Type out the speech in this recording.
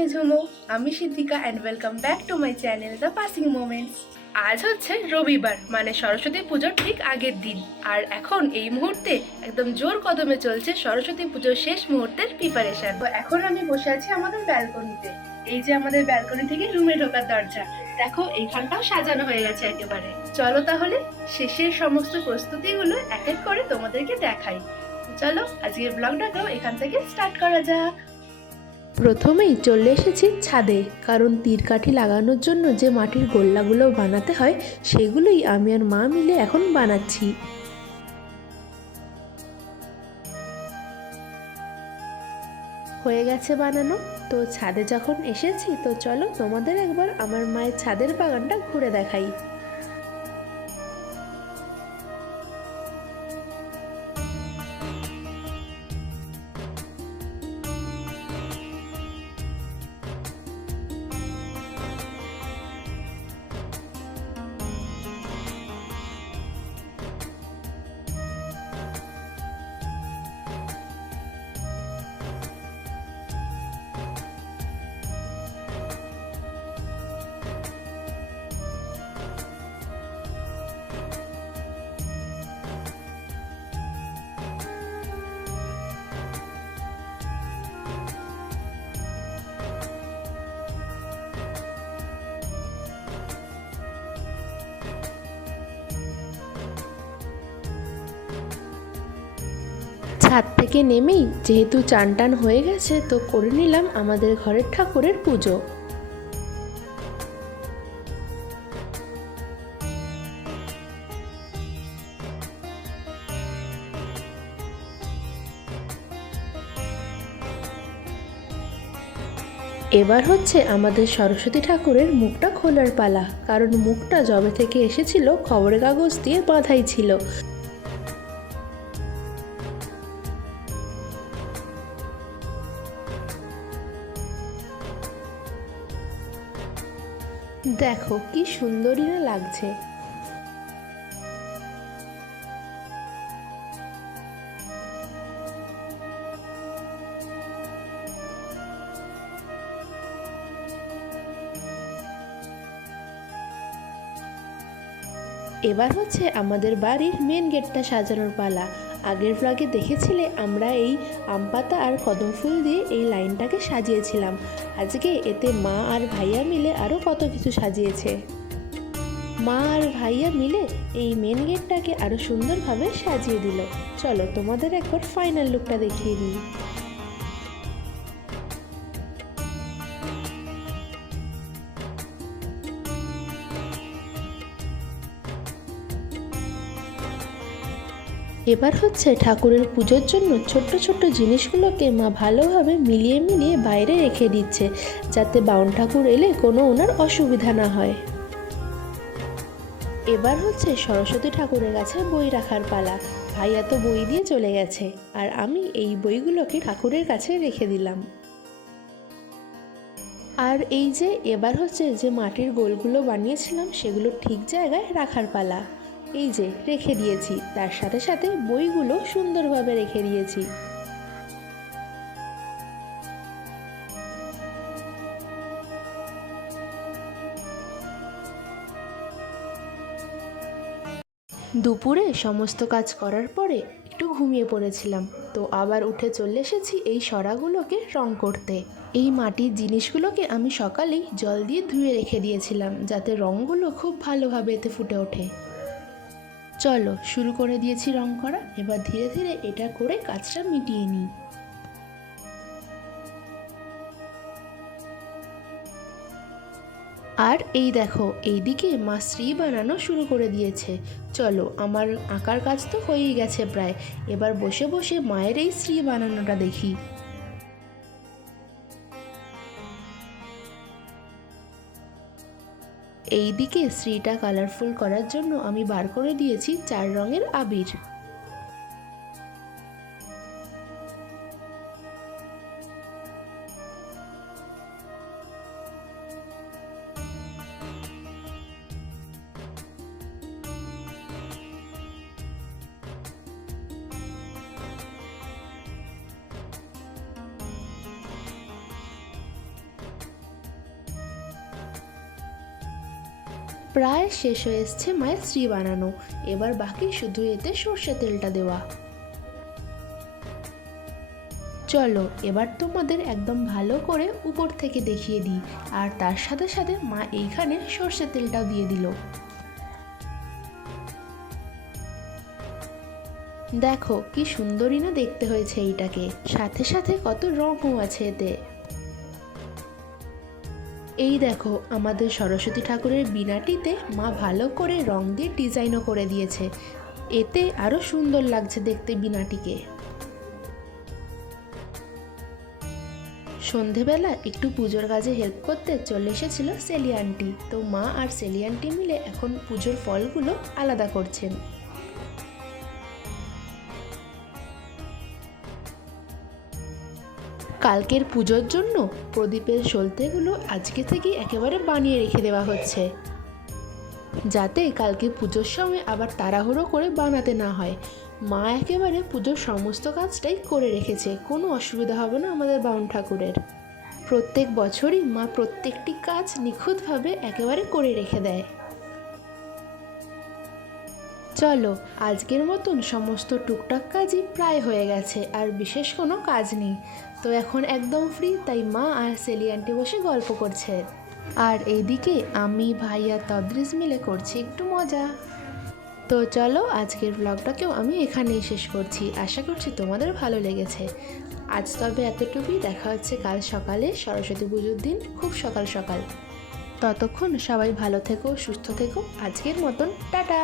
মেঝুমো আমি Siddika and welcome back to my channel the passing moments আজ হচ্ছে রবিবার মানে সরস্বতী পুজোর ঠিক আগের দিন। আর এখন এই মুহূর্তে একদম জোর কদমে চলছে সরস্বতী পুজোর শেষ মুহূর্তের প্রিপারেশন তো এখন আমি বসে আছি আমাদের ব্যালকনিতে এই যে আমাদের ব্যালকনি থেকে রুমে ঢোকার দরজা। দেখো, এইখানটাও সাজানো হয়ে গেছে একেবারে। চলো তাহলে, শেষের সমস্ত প্রস্তুতিগুলো এক এক করে তোমাদেরকে দেখাই। চলো, আজকের ব্লগটাকেও এখান থেকে স্টার্ট করা যাক। প্রথমেই চলে এসেছি ছাদে, কারণ তীরকাঠি লাগানোর জন্য যে মাটির গোল্লাগুলো বানাতে হয়, সেগুলোই আমি আর মা মিলে এখন বানাচ্ছি। হয়ে গেছে বানানো। তো ছাদে যখন এসেছি, তো চলো তোমাদের একবার আমার মায়ের ছাদের বাগানটা ঘুরে দেখাই। ছাদ থেকে নেমেই যেহেতু চান টান হয়ে গেছে, তো করে নিলাম আমাদের ঘরের ঠাকুরের পুজো। এবার হচ্ছে আমাদের সরস্বতী ঠাকুরের মুখটা খোলার পালা, কারণ মুখটা জবে থেকে এসেছিল খবরের কাগজ দিয়ে বাঁধাই ছিল। দেখো কি সুন্দরী না লাগছে। এবার হচ্ছে আমাদের বাড়ির মেন গেটটা সাজানোর পালা। আগের ব্লগে দেখেছিলে, আমরা এই আম পাতা আর কদম ফুল দিয়ে এই লাইনটাকে সাজিয়েছিলাম। আজকে এতে মা আর ভাইয়া মিলে আরও কত কিছু সাজিয়েছে। মা আর ভাইয়া মিলে এই মেন গেটটাকে আরও সুন্দরভাবে সাজিয়ে দিল। চলো তোমাদের একবার ফাইনাল লুকটা দেখিয়ে দিই। এবার হচ্ছে ঠাকুরের পুজোর জন্য ছোট্ট ছোট্ট জিনিসগুলোকে মা ভালোভাবে মিলিয়ে মিলিয়ে বাইরে রেখে দিচ্ছে, যাতে বাউন ঠাকুর এলে কোনো ওনার অসুবিধা না হয়। এবার হচ্ছে সরস্বতী ঠাকুরের কাছে বই রাখার পালা। ভাইয়া তো বই দিয়ে চলে গেছে, আর আমি এই বইগুলোকে ঠাকুরের কাছে রেখে দিলাম। আর এই যে এবার হচ্ছে যে মাটির গোলগুলো বানিয়েছিলাম, সেগুলো ঠিক জায়গায় রাখার পালা। এই যে, রেখে দিয়েছি। তার সাথে সাথে বইগুলো সুন্দরভাবে রেখে দিয়েছি। দুপুরে সমস্ত কাজ করার পরে একটু ঘুমিয়ে পড়েছিলাম। তো আবার উঠে চলে এসেছি এই সরাগুলোকে রং করতে। এই মাটির জিনিসগুলোকে আমি সকালেই জল দিয়ে ধুয়ে রেখে দিয়েছিলাম, যাতে রঙগুলো খুব ভালোভাবে এতে ফুটে ওঠে। চলো, শুরু করে দিয়েছি রং করা। এবার ধীরে ধীরে এটা করে কাজটা মিটিয়ে নিই। আর এই দেখো, এইদিকে মা শ্রী বানানো শুরু করে দিয়েছে। চলো, আমার আঁকার কাজ তো হয়েই গেছে প্রায়। এবার বসে বসে মায়ের এই শ্রী বানানোটা দেখি। এই দিকে শ্রীটা কালারফুল করার জন্য আমি বার করে দিয়েছি চার রঙের আবির। প্রায় শেষ হয়ে এসছে মায়ের শ্রী বানানো। এবার বাকি শুধু এতে সর্ষে তেলটা দেওয়া। চলো, এবার তোমাদের একদম ভালো করে উপর থেকে দেখিয়ে দিই। আর তার সাথে সাথে মা এইখানে সর্ষে তেলটাও দিয়ে দিল। দেখো, কি সুন্দরই না দেখতে হয়েছে এইটাকে। সাথে সাথে কত রঙও আছে এতে। এই দেখো, আমাদের সরস্বতী ঠাকুরের বিনাটিতে মা ভালো করে রং দিয়ে ডিজাইনও করে দিয়েছে। এতে আরও সুন্দর লাগছে দেখতে বিনাটিকে সন্ধেবেলা একটু পুজোর কাজে হেল্প করতে চলে এসেছিল সেলি আন্টি। তো মা আর সেলি আন্টি মিলে এখন পুজোর ফলগুলো আলাদা করছেন। কালকের পুজোর জন্য প্রদীপের সলতেগুলো আজকে থেকেই একেবারে বানিয়ে রেখে দেওয়া হচ্ছে। যাতে কালকে পুজোর সময় আবার তাড়াহুড়ো করে বানাতে না হয়। মা একেবারে পুজোর সমস্ত কাজটাই করে রেখেছে। কোনো অসুবিধা হবে না আমাদের বাউন ঠাকুরের। প্রত্যেক বছরই মা প্রত্যেকটি কাজ নিখুঁতভাবে একেবারে করে রেখে দেয়। চলো, আজকের মতন সমস্ত টুকটাক কাজই প্রায় হয়ে গেছে, আর বিশেষ কোনো কাজ নেই। তো এখন একদম ফ্রি তাই মা আর সেলি আন্টি বসে গল্প করছে। আর এইদিকে আমি, ভাই আর তদ্রিস মিলে করছি একটু মজা। তো চলো, আজকের ব্লগটাকেও আমি এখানেই শেষ করছি। আশা করছি তোমাদের ভালো লেগেছে। আজ তবে এতটুকুই, দেখা হচ্ছে কাল সকালে, সরস্বতী পুজোর দিন, খুব সকাল সকাল। ততক্ষণ সবাই ভালো থেকো, সুস্থ থেকো, আজকের মতন, টাটা!